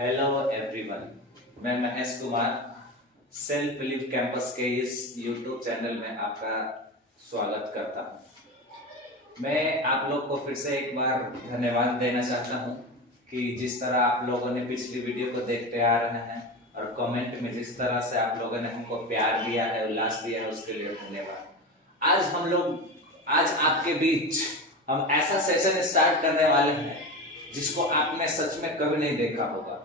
Hello everyone, मैं Mahesh Kumar self believe campus के इस यूट्यूब चैनल में आपका स्वागत करता हूं। मैं आप लोग को फिर से एक बार धन्यवाद देना चाहता हूं कि जिस तरह आप लोगों ने पिछली वीडियो को देखते आ रहे हैं और कमेंट में जिस तरह से आप लोगों ने हमको प्यार दिया है, उल्लास दिया है, उसके लिए धन्यवाद। आज आपके बीच हम ऐसा सेशन स्टार्ट करने वाले हैं जिसको आपने सच में कभी नहीं देखा होगा।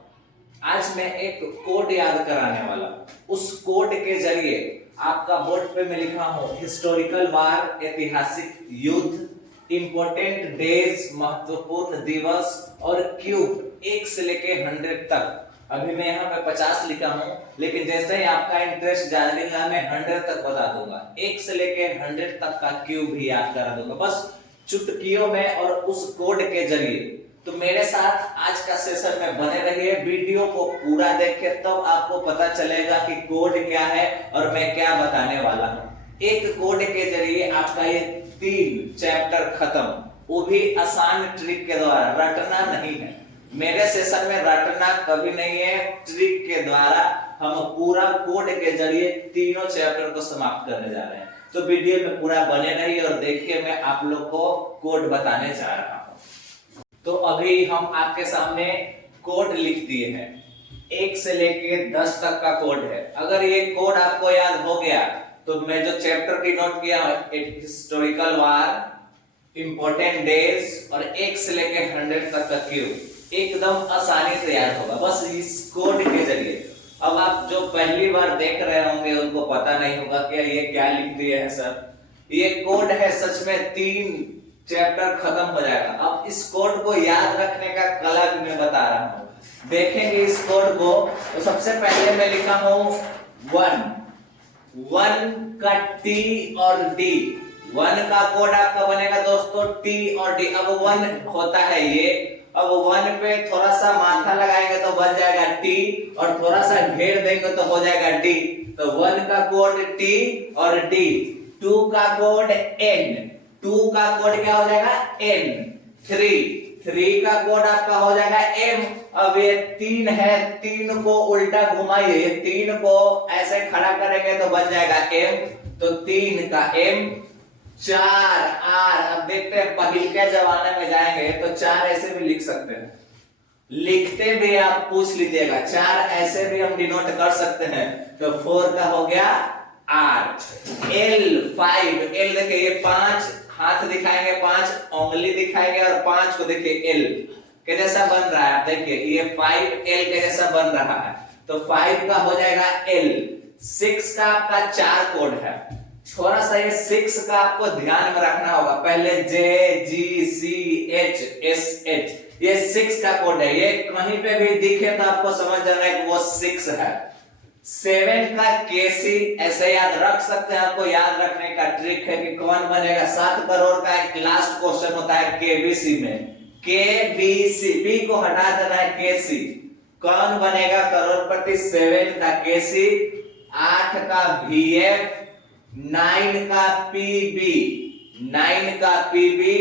आज मैं एक कोड याद कराने वाला हूं। उस कोड के जरिए आपका बोर्ड पे मैं लिखा हूं हिस्टोरिकल वार, ऐतिहासिक युद्ध, इंपॉर्टेंट डेज, महत्वपूर्ण दिवस और क्यूब 1 से लेके 100 तक। अभी मैं यहाँ पे 50 लिखा हूं, लेकिन जैसे ही आपका इंटरेस्ट जानेगा मैं 100 तक बता दूंगा। 1 से लेके 100 तक का क्यूब भी याद करा दूंगा, बस चुटकियों में और उस कोड के जरिए। तो मेरे साथ आज का सेशन में बने रहिए, वीडियो को पूरा देखिए, तब आपको पता चलेगा कि कोड क्या है और मैं क्या बताने वाला हूं। एक कोड के जरिए आपका ये 3 चैप्टर खत्म, वो भी आसान ट्रिक के द्वारा, रटना नहीं है। मेरे सेशन में रटना कभी नहीं है, ट्रिक के द्वारा हम पूरा कोड के जरिए तीनों चैप्टर को समाप्त करने जा रहे हैं। तो वीडियो में पूरा बने रहिए और देखिए मैं आप लोग को कोड बताने जा रहा हूं। तो अभी हम आपके सामने कोड लिख दिए हैं, 1 से लेके 10 तक का कोड है। अगर ये कोड आपको याद हो गया तो मैं जो चैप्टर की नोट किया हिस्टोरिकल वार, इंपॉर्टेंट डेज और 1 से लेके 100 तक का क्यूब एकदम आसानी से याद होगा, बस इस कोड के जरिए। अब आप जो पहली बार देख रहे होंगे उनको पता नहीं होगा कि ये क्या लिख दिए है सर। ये कोड है, सच में 3 चैप्टर खत्म हो जाएगा। अब इस कोड को याद रखने का कला भी मैं बता रहा हूं। देखेंगे इस कोड को, तो सबसे पहले मैं लिखा हूं 1 का टी और डी। 1 का कोड आपका बनेगा दोस्तों टी और डी। अब 1 होता है ये, अब 1 पे थोड़ा सा माथा लगाएंगे तो बन जाएगा टी और थोड़ा सा घेर देंगे तो हो जाएगा डी। तो 1 का कोड टी और डी। 2 का कोड एन, 2 का कोड क्या हो जाएगा एन। 3 का कोड आपका हो जाएगा एम। अब ये 3 है, 3 को उल्टा घुमाइए, 3 को ऐसे खड़ा करेंगे तो बन जाएगा एम। तो 3 का एम। 4 आर। अब देखते हैं पहले के जमाने में जाएंगे तो 4 ऐसे भी लिख सकते हैं, लिखते भी आप पूछ लीजिएगा, 4 ऐसे भी हम डिनोट कर सकते हैं। तो 4 का हो गया आर। एल 5, एल देखिए ये 5 हाथ दिखाएंगे, 5 उंगली दिखाएंगे और 5 को देखिए एल के जैसा बन रहा है। आप देखिए ये 5 एल के जैसा बन रहा है, तो 5 का हो जाएगा एल। 6 का आपका 4 कोड है, थोड़ा सा ये 6 का आपको ध्यान में रखना होगा। पहले जे जी सी एच एस एच, ये 6 का कोड है। ये कहीं पे भी दिखे तो आपको समझ जाना है कि वो 6 है। 7 का केसी ऐसे याद रख सकते हैं। आपको याद रखने का ट्रिक है कि कौन बनेगा। 7 करोड़ का एक लास्ट क्वेश्चन होता है केबीसी में, केबीसी, बी को हटा देना है, केसी। कौन बनेगा करोड़पति? 7 का केसी, 8 का वीएफ, 9 का पीबी, 9 का पीबी,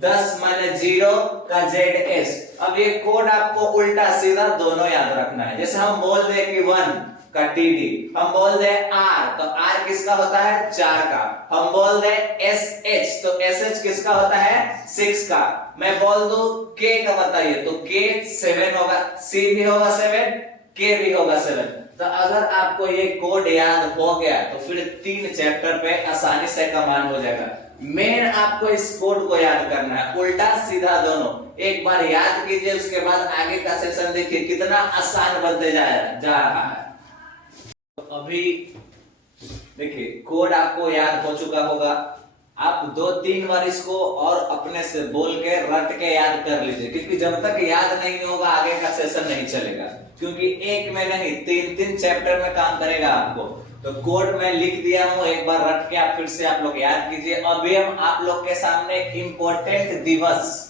10 माइनस 0 का जेडएस। अब ये कोड आपको उल्टा सीधा दोनों याद रखना है। जैसे हम बोल दे कि 1 का टीडी, हम बोल दे आर, तो आर किसका होता है? 4 का। हम बोल दे एस एच, तो एस एच किसका होता है? 6 का। मैं बोल दूं के का, बताइए, तो के 7 होगा, सी भी होगा 7, के भी होगा 7। तो अगर आपको ये कोड याद हो गया तो फिर 3 चैप्टर पे आसानी से कमांड हो जाएगा। मेन आपको इस कोड को याद करना है, उल्टा सीधा दोनों। एक बार याद कीजिए, उसके बाद आगे का सेशन देखिए कितना आसान बनते जा रहा है। अभी देखिए कोड आपको याद हो चुका होगा। आप 2-3 बार इसको और अपने से बोल के रट के याद कर लीजिए, क्योंकि जब तक याद नहीं होगा आगे का सेशन नहीं चलेगा। क्योंकि एक में नहीं 3-3 चैप्टर में काम करेगा आपको। तो कोड में लिख दिया हूं, एक बार रट के आप फिर से आप लोग याद कीजिए। अभी हम आप लोग के सामने इंपॉर्टेंट दिवस,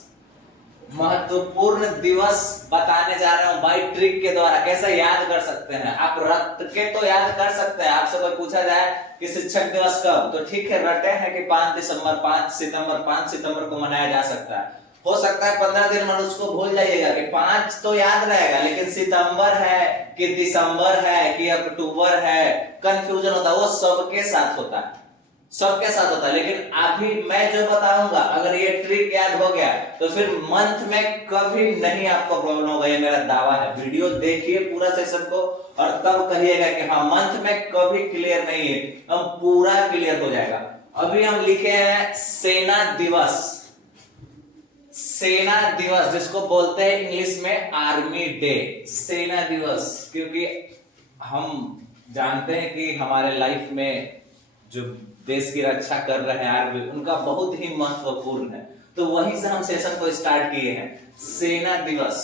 महत्वपूर्ण दिवस बताने जा रहा हूं बाई ट्रिक के द्वारा। कैसे याद कर सकते हैं आप? रट के तो याद कर सकते हैं। आपसे कोई पूछा जाए कि शिक्षक दिवस कब, तो ठीक है रटे हैं कि 5 सितंबर को मनाया जा सकता है। हो सकता है 15 दिन में उसको भूल जाइएगा कि 5 तो याद रहेगा, लेकिन सितंबर है कि दिसंबर है कि अक्टूबर है, कंफ्यूजन होता है। वो सबके साथ होता है, सबके साथ होता है। लेकिन अभी मैं जो बताऊंगा, अगर ये ट्रिक याद हो गया तो फिर मंथ में कभी नहीं आपको प्रॉब्लम होगा, ये मेरा दावा है। वीडियो देखिए पूरा सेशन को और तब कहिएगा कि हाँ मंथ में कभी क्लियर नहीं है, हम पूरा क्लियर हो जाएगा। अभी हम लिखे हैं सेना दिवस, सेना दिवस जिसको बोलते हैं इंग्लिश में आर्मी डे, सेना दिवस। क्योंकि हम जानते हैं कि हमारे लाइफ में जो देश की रक्षा कर रहे हैं आर्मी, उनका बहुत ही महत्वपूर्ण है। तो वहीं से हम सेशन को स्टार्ट किए हैं, सेना दिवस।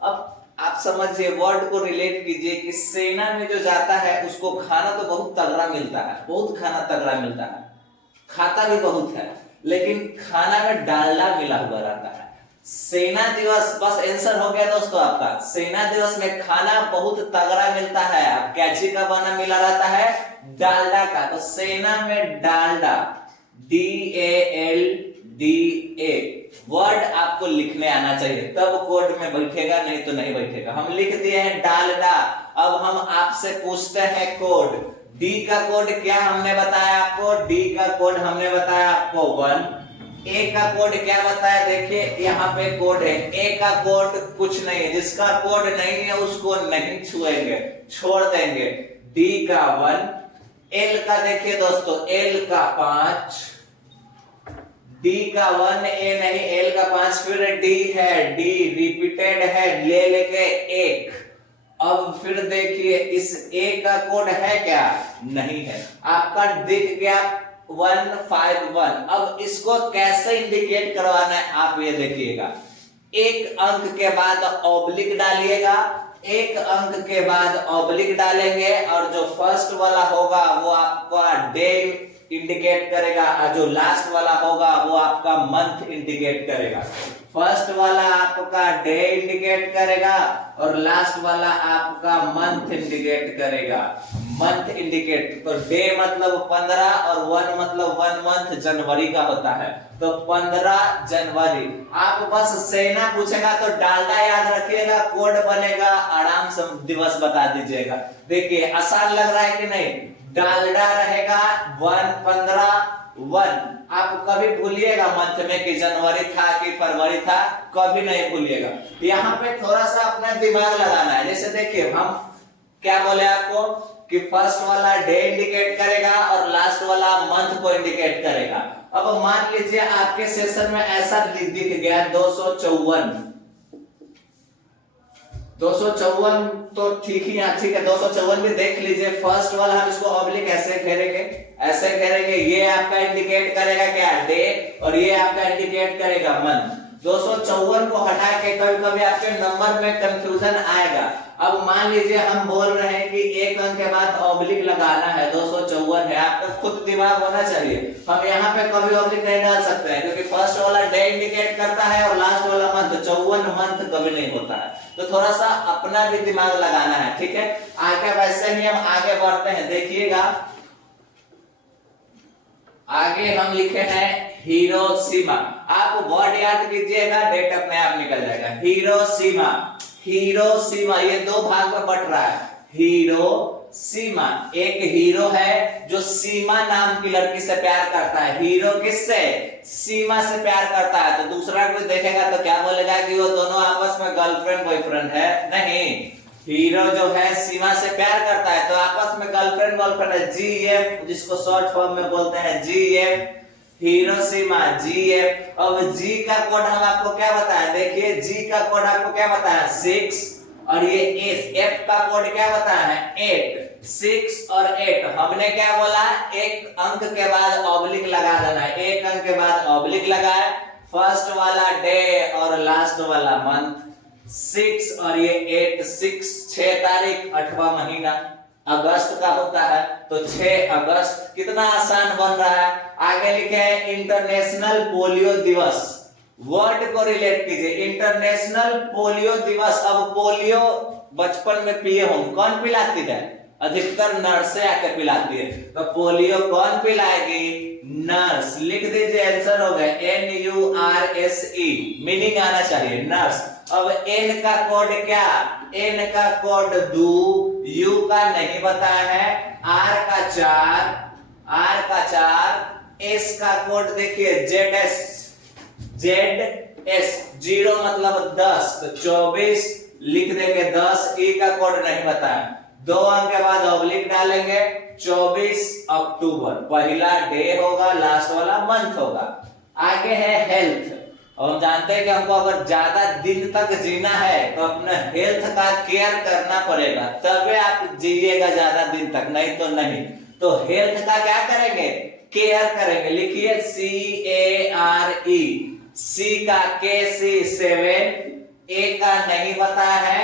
अब आप समझिए, वर्ड को रिलेट कीजिए कि सेना में जो जाता है उसको खाना तो बहुत तगड़ा मिलता है, बहुत खाना तगड़ा मिलता है, खाता भी बहुत है, लेकिन खाना में डालडा मिला हुआ रहता है। सेना दिवस, बस आंसर हो गया दोस्तों आपका। सेना दिवस में खाना बहुत तगड़ा मिलता है। अब कैची का बना मिला रहता है, डालडा का। तो सेना में डालडा, DALDA वर्ड आपको लिखने आना चाहिए, तब कोड में बैठेगा, नहीं तो नहीं बैठेगा। हम लिख दिए हैं डालडा। अब हम आपसे पूछते हैं कोड। डी का कोड क्या हमने बताया आपको? डी का कोड हमने बताया आपको 1। ए का कोड क्या बताया? देखिए यहाँ पे कोड है। ए का कोड कुछ नहीं है, जिसका कोड नहीं है उसको नहीं छुएंगे, छोड़ देंगे। डी का 1। एल का देखिए दोस्तों, एल का 5, डी का 1, ए नहीं, एल का 5, फिर डी है, डी रिपीटेड है, ले लेके 1। अब फिर देखिए इस ए का कोड है क्या? नहीं है, आपका दिख गया 151। अब इसको कैसे इंडिकेट करवाना है आप ये देखिएगा। एक अंक के बाद ऑब्लिक डालिएगा, एक अंक के बाद ऑब्लिक डालेंगे, और जो फर्स्ट वाला होगा वो आपका डे इंडिकेट करेगा, और जो लास्ट वाला होगा वो आपका मंथ इंडिकेट करेगा। फर्स्ट वाला आपका डे इंडिकेट करेगा और लास्ट वाला आपका मंथ इंडिकेट करेगा। मंथ इंडिकेट, तो डे मतलब 15 और 1 मतलब 1 मंथ जनवरी का होता है, तो 15 जनवरी। आप बस सेना पूछेगा तो डालडा याद रखिएगा, कोड बनेगा, आराम से दिवस बता दीजिएगा। देखिए आसान लग रहा है कि नहीं? डालडा रहेगा 1 आप कभी भूलिएगा मंथ में कि जनवरी था कि फरवरी था, कभी नहीं भूलिएगा। यहाँ पे थोड़ा सा अपना दिमाग लगाना है। जैसे देखिए हम क्या बोले आपको कि फर्स्ट वाला डे इंडिकेट करेगा और लास्ट वाला मंथ को इंडिकेट करेगा। अब मान लीजिए आपके सेशन में ऐसा दिख गया 254, तो ठीक है 254 भी देख लीजिए। फर्स्ट वाला हम इसको ऑब्लिक ऐसे घेरेंगे, ये आपका इंडिकेट करेगा क्या? डे, और ये आपका इंडिकेट करेगा मंथ। 254 को हटा के कभी कभी आपके नंबर में कंफ्यूजन आएगा। अब मान लीजिए हम बोल रहे हैं कि एक अंक के बाद ऑब्लिक लगाना है, 254 है, आपका खुद दिमाग होना चाहिए। हम यहाँ पे कभी ऑब्लिक नहीं डाल सकते हैं, क्योंकि फर्स्ट वाला डे इंडिकेट करता है और लास्ट वाला मंथ, 54 मंथ कभी नहीं होता है। तो थोड़ा सा अपना भी दिमाग लगाना है, ठीक है। आगे वैसे ही हम आगे बढ़ते हैं, देखिएगा आगे हम लिखे हैं हिरोशिमा। आप वर्ड याद कीजिएगा, डेट अपने आप निकल जाएगा। हिरोशिमा, हिरोशिमा ये दो भाग में बट रहा है। हिरोशिमा, एक हीरो है जो सीमा नाम की लड़की से प्यार करता है। हीरो किससे? सीमा से प्यार करता है। तो दूसरा कोई देखेगा तो क्या बोलेगा कि वो दोनों आपस में गर्लफ्रेंड बॉयफ्रेंड है? नहीं, हीरो जो है सीमा से प्यार करता है, तो आपस में गर्लफ्रेंड है। GF जिसको शॉर्ट फॉर्म में बोलते हैं GF, हिरोशिमा, GF। अब G का कोड हम आपको क्या बताया? देखिए G का कोड आपको क्या बताया? 6, और ये F का कोड क्या बताया है? 8। 6 और 8 हमने क्या बोला? एक अंक के बाद ऑब्लिक लगा देना है। एक अंक के बाद ऑब्लिक लगाए, फर्स्ट वाला डे और लास्ट वाला मंथ। 6 और ये 8, 6 तारीख 8वां महीना अगस्त का होता है, तो 6 अगस्त। कितना आसान बन रहा है। आगे लिखे हैं इंटरनेशनल पोलियो दिवस। वर्ड को रिलेट कीजिए, इंटरनेशनल पोलियो दिवस। अब पोलियो बचपन में पिए होंगे, कौन पिलाती है? अधिकतर नर्सें आके पिलाती है। तो पोलियो कौन पिलाएगी? नर्स लिख दीजिए, आंसर हो गया NURSE, मीनिंग आना चाहिए नर्स। अब N का कोड क्या, N का कोड दू, U का नहीं बताया है, R का 4, S का कोड देखिए ZS, 0 मतलब 10, तो 24 लिख देंगे 10, E का कोड नहीं बताया, 2 अंक के बाद ऑब्लिक डालेंगे, 24 अक्टूबर पहला डे होगा, लास्ट वाला मंथ होगा। आगे है हेल्थ, और हम जानते हैं कि हमको अगर ज्यादा दिन तक जीना है तो अपने हेल्थ का केयर करना पड़ेगा, तभी आप जिएगा ज्यादा दिन तक, नहीं तो नहीं। तो हेल्थ का क्या करेंगे, केयर करेंगे, लिखिए CARE, C का KC 7, A का नहीं बताया है,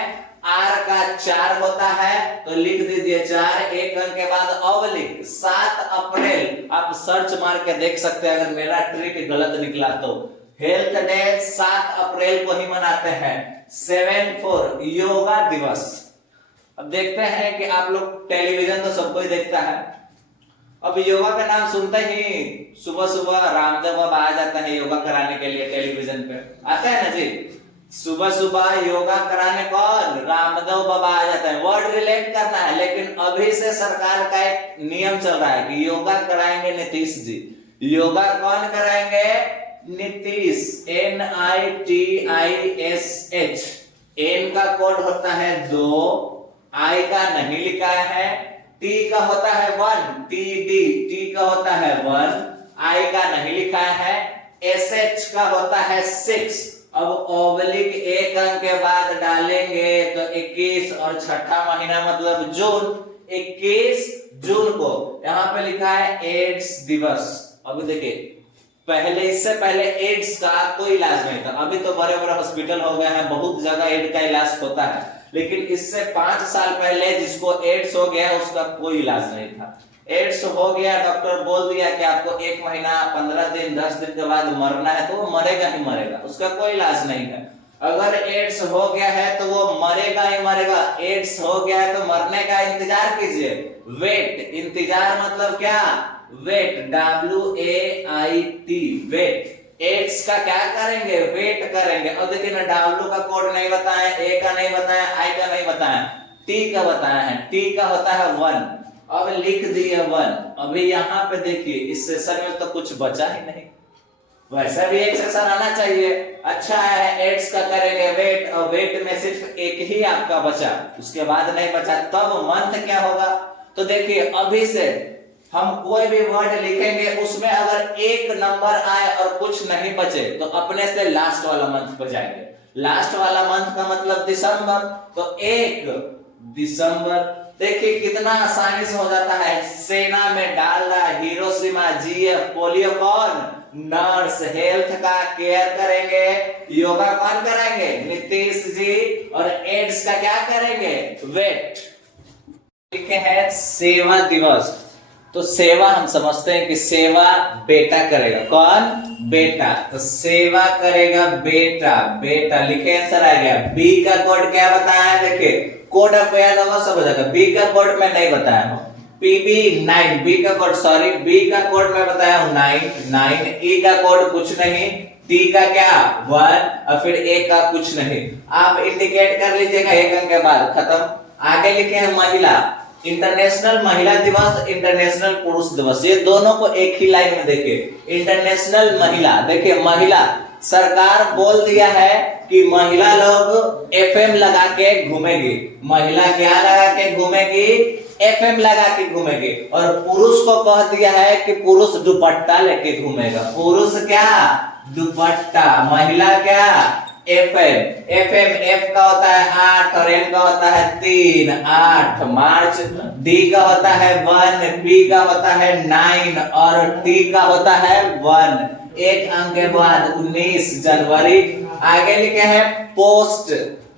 R का 4 होता है, तो लिख दीजिए 4, 1 अंक के बाद ऑब्लिक 7 अप्रैल, आप सर्च मार के देख सकते हैं अगर मेरा ट्रिक गलत निकला तो। हेल्थ डे 7 अप्रैल को ही मनाते हैं। 7/4 योगा दिवस। अब देखते हैं कि आप लोग टेलीविजन तो सबको ही देखता है, अब योगा का नाम सुनते ही सुबह सुबह रामदेव बाबा आ जाता है योगा कराने के लिए, टेलीविजन पे आता है ना जी, सुबह सुबह योगा कराने कौन, रामदेव बाबा आ जाता है। वर्ड रिलेट करना है, लेकिन अभी से सरकार का एक नियम चल रहा है कि योगा कराएंगे नीतीश जी। योगा कौन कराएंगे, नीतीश, NITISH। N का कोड होता है 2, I का नहीं लिखा है, T का होता है 1, TD, T का होता है 1, I का नहीं लिखा है, SH का होता है 6। अब ऑब्लिक 1 अंक के बाद डालेंगे तो 21, और छठा महीना मतलब जून, 21 जून को यहाँ पे लिखा है एड्स दिवस। अभी देखिए पहले, इससे पहले एड्स का कोई इलाज नहीं था, अभी तो बड़े बड़े हॉस्पिटल हो गए हैं, बहुत जगह एड्स का इलाज होता है, लेकिन इससे 5 साल पहले जिसको एड्स हो गया उसका कोई इलाज नहीं था। एड्स हो गया, डॉक्टर बोल दिया कि आपको 1 महीना 15 दिन 10 दिन के बाद मरना है, तो वो मरेगा ही मरेगा, उसका कोई इलाज नहीं है। अगर एड्स हो गया है तो वो मरेगा ही मरेगा, एड्स हो गया है तो मरने का इंतजार कीजिए, वेट, इंतजार मतलब क्या, वेट, WAIT, वेट। एड्स का क्या करेंगे, वेट करेंगे। अब देखिए ना, W का कोड नहीं बताया, A का नहीं बताया, I का नहीं बताया, T का बताया है, T का होता है 1। अब लिख दिए 1। अभी यहाँ पे देखिए इस सेशन में तो कुछ बचा ही नहीं, वैसा भी एक सेशन आना चाहिए। अच्छा है, एड्स का करेंगे वेट, और वेट में सिर्फ एक ही आपका बचा, उसके बाद नहीं बचा, तब मंथ क्या होगा। तो देखिए अभी से हम कोई भी वर्ड लिखेंगे उसमें अगर एक नंबर आए और कुछ नहीं बचे तो अपने से लास्ट वाला मंथ पर जाएंगे। लास्ट वाला मंथ का मतलब दिसंबर, तो 1 दिसंबर। देखिए कितना आसानी से हो जाता है, सेना में डाल रहा, हिरोशिमा, GF, पोलियो कौन, नर्स, हेल्थ का केयर करेंगे, योगा कौन कराएंगे, नीतीश जी, और एड्स का क्या करेंगे, वेट। लिखे है सेवा दिवस, तो सेवा हम समझते हैं कि सेवा बेटा करेगा, कौन, बेटा, तो सेवा करेगा बेटा, बेटा लिखे, आंसर आ गया। B का कोड क्या बताया है, देखिए कोड आपको याद होगा, सब हो जाएगा। B का कोड मैं नहीं बताया हूँ, PB 9, B का कोड, सॉरी, B का कोड मैं बताया हूँ 9, E का कोड कुछ नहीं, T का क्या 1, और फिर A का कुछ नहीं। आप इंडिकेट कर लीजिएगा 1 अंक के बाद, खत्म। आगे लिखे हैं महिला, इंटरनेशनल महिला दिवस, इंटरनेशनल पुरुष दिवस, ये दोनों को एक ही लाइन में देखिए। इंटरनेशनल महिला, देखिए महिला, सरकार बोल दिया है कि महिला लोग FM लगा के घूमेगी, महिला क्या लगा के घूमेगी, FM लगा के घूमेगी। और पुरुष को कह दिया है कि पुरुष दुपट्टा लेके घूमेगा, पुरुष क्या, दुपट्टा, महिला क्या, FM, F का होता है 8 और M का होता है 3, 8 मार्च, D का होता है 1, P का होता है 9 और T का होता है 1, 1 अंक के बाद 19 जनवरी। आगे लिखे हैं पोस्ट,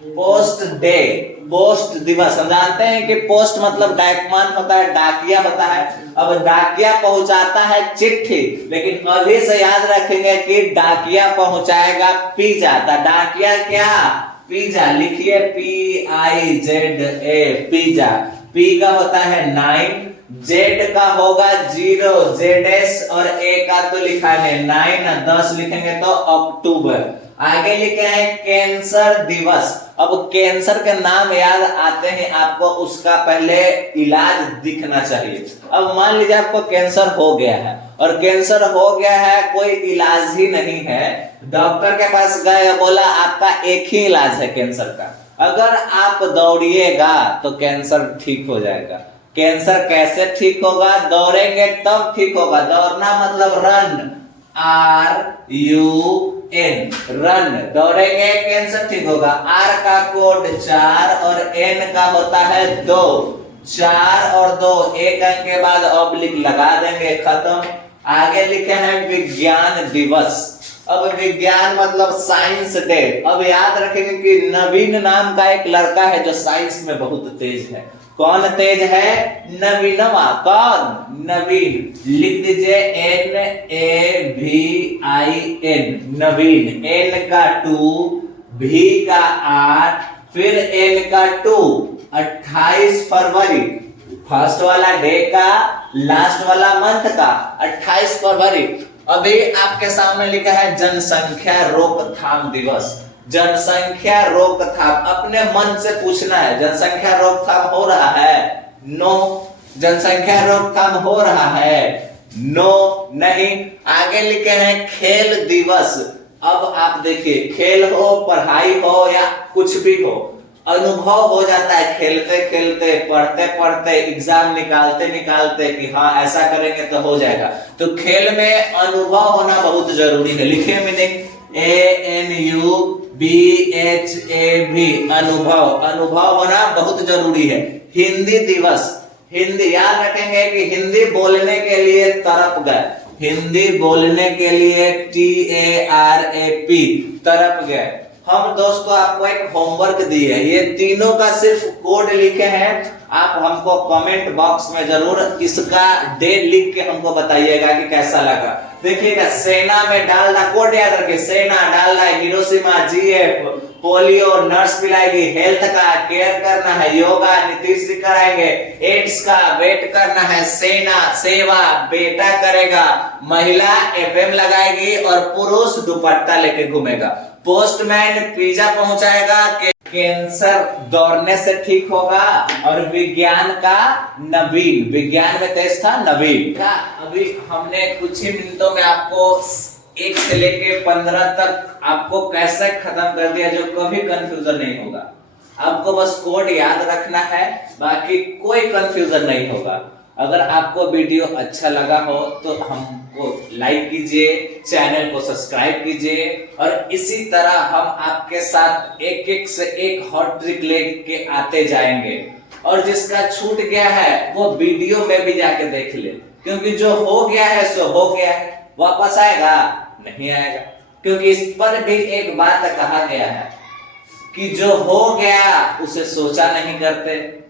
पोस्ट डे, पोस्ट दिवस। हम जानते हैं कि पोस्ट मतलब डाकमान होता है, डाकिया होता है। अब डाकिया पहुंचाता है चिट्ठी, लेकिन अभी से याद रखेंगे कि डाकिया पहुंचाएगा पिज्जा। डाकिया क्या, पिज्जा, लिखिए PIZA, पिज्जा। P का होता है 9, जेड का होगा 0, जेड और ए का तो लिखा है 9, 10 लिखेंगे तो अक्टूबर। आगे लिखे हैं कैंसर दिवस। अब कैंसर के नाम याद आते हैं आपको, उसका पहले इलाज दिखना चाहिए। अब मान लीजिए आपको कैंसर हो गया है, और कैंसर हो गया है, कोई इलाज ही नहीं है, डॉक्टर के पास गए, बोला आपका एक ही इलाज है कैंसर का, अगर आप दौड़िएगा तो कैंसर ठीक हो जाएगा। कैंसर कैसे ठीक होगा? दौड़ेंगे तब ठीक होगा। दौड़ना मतलब रन, RUN, रन, दौड़ेंगे कैंसर ठीक होगा। R का कोड 4 और N का होता है 2, 4 और 2, एक अंक के बाद ऑब्लिक लगा देंगे, खत्म। आगे लिखे हैं विज्ञान दिवस। अब विज्ञान मतलब साइंस डे। अब याद रखेंगे कि नवीन नाम का एक लड़का है जो साइंस में बहुत तेज है। कौन तेज है? नवीनवा। कौन? नवीन। लिख दीजिए NAVIN, नवीन। N का 2, V का 8, फिर N का 2, 28 फरवरी, फर्स्ट वाला डे का, लास्ट वाला मंथ का, 28 फरवरी। अभी आपके सामने लिखा है जनसंख्या रोकथाम दिवस। जनसंख्या रोकथाम, अपने मन से पूछना है जनसंख्या रोकथाम हो रहा है? नो। जनसंख्या रोकथाम हो रहा है? नो, नहीं। आगे लिखे हैं खेल दिवस। अब आप देखिए, खेल हो, पढ़ाई हो या कुछ भी हो, अनुभव हो जाता है खेलते खेलते, पढ़ते पढ़ते, एग्जाम निकालते निकालते कि हाँ ऐसा करेंगे तो हो जाएगा। तो खेल में अनुभव होना बहुत जरूरी है। लिखिए मीनिंग, ANUBHAV, अनुभव। अनुभव होना बहुत जरूरी है। हिंदी दिवस। हिंदी याद रखेंगे कि हिंदी बोलने के लिए तरफ गए, हिंदी बोलने के लिए TARAP, तरफ गए। हम दोस्तों आपको एक होमवर्क दिए, ये तीनों का सिर्फ कोड लिखे हैं। आप हमको कमेंट बॉक्स में जरूर इसका डे लिख के हमको बताइएगा कि कैसा लगा। देखिएगा, सेना में डालना, कोड याद रखिए, सेना डालना है, हिरोशिमा GF, पोलियो नर्स पिलाएगी, हेल्थ का केयर करना है, योगा नीतीश जी कराएंगे, एड्स का वेट करना है, सेना सेवा बेटा करेगा, महिला FM लगाएगी और पुरुष दुपट्टा लेके घूमेगा, पोस्टमैन पिज्जा पहुंचाएगा, कैंसर दौड़ने से ठीक होगा, और विज्ञान का नवीन, विज्ञान में तेज था नवीन का। अभी हमने कुछ ही मिनटों में आपको 1 से लेके 15 तक आपको कैसे खत्म कर दिया, जो कभी कंफ्यूजन नहीं होगा। आपको बस कोड याद रखना है, बाकी कोई कंफ्यूजन नहीं होगा। अगर आपको वीडियो अच्छा लगा हो तो हमको लाइक कीजिए, चैनल को सब्सक्राइब कीजिए, और इसी तरह हम आपके साथ एक से एक हॉट ट्रिक लेके आते जाएंगे। और जिसका छूट गया है वो वीडियो में भी जाके देख ले, क्योंकि जो हो गया है सो हो गया है, वापस आएगा नहीं आएगा। क्योंकि इस पर भी एक बात कहा गया है कि जो हो गया उसे सोचा नहीं करते,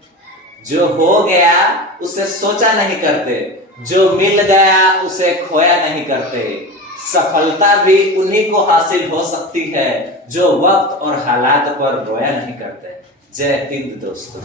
जो हो गया उसे सोचा नहीं करते, जो मिल गया उसे खोया नहीं करते। सफलता भी उन्हीं को हासिल हो सकती है जो वक्त और हालात पर रोया नहीं करते। जय हिंद दोस्तों।